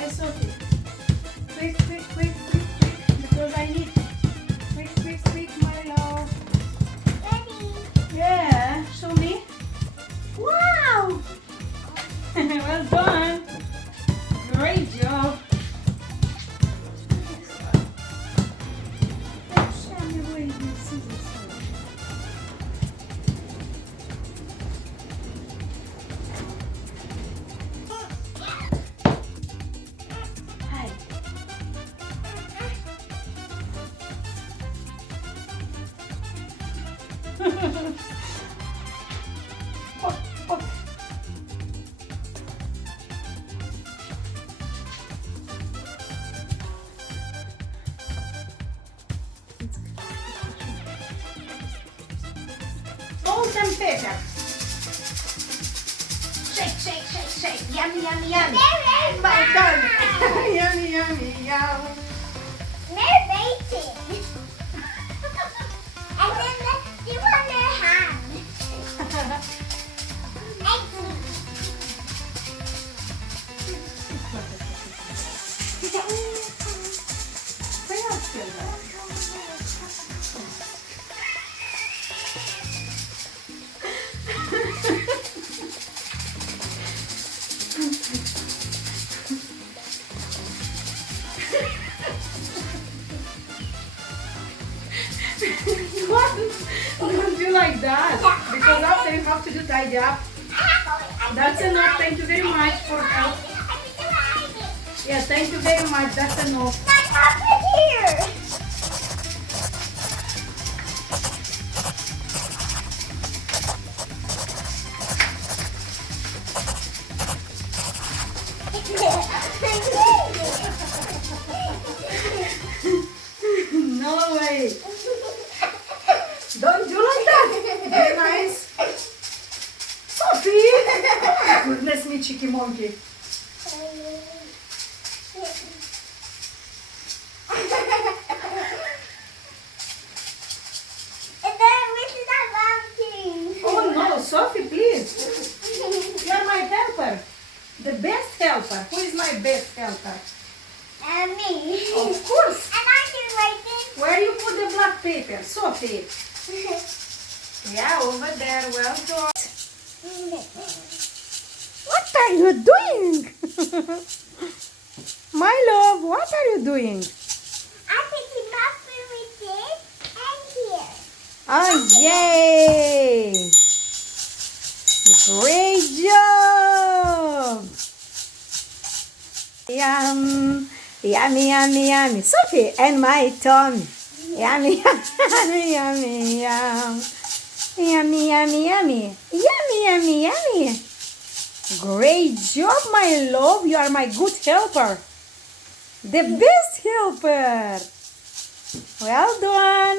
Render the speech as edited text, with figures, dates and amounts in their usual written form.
Hi, Sophie. Quick, quick, quick, quick, quick. Because I need quick, quick, quick, my love. Ready? Yeah, show me. Wow! Well done. Great job. Show me where you see this one. Hi. Pop, pop. Salt and pepper. Shake, shake, shake, shake. Yummy, yummy, yummy. My turn. Yummy, yummy, yum. They're baking. And then you want their hand. Where else is that? What? Don't do like that. Because after you have to do tidy up. That's enough. Thank you very much for help. Yeah, thank you very much. That's enough. Here. No way. Don't do like that. Very nice. Sophie. Oh, goodness me, cheeky monkey. Oh no, Sophie, please. You are my helper. The best helper. Who is my best helper? Me. Of course. And I do like this. Where you put the black paper? Sophie. Yeah, over there. Well done. What are you doing? My love, what are you doing? I'm picking up with this and here. Oh, yay! Great job! Yum! Yummy, yummy, yummy. Sophie, and my tummy. Yummy, yummy, yummy, yum. Yummy, yummy, yummy. Yummy, yummy, yummy. Great job, my love. You are my good helper. The best helper. Well done.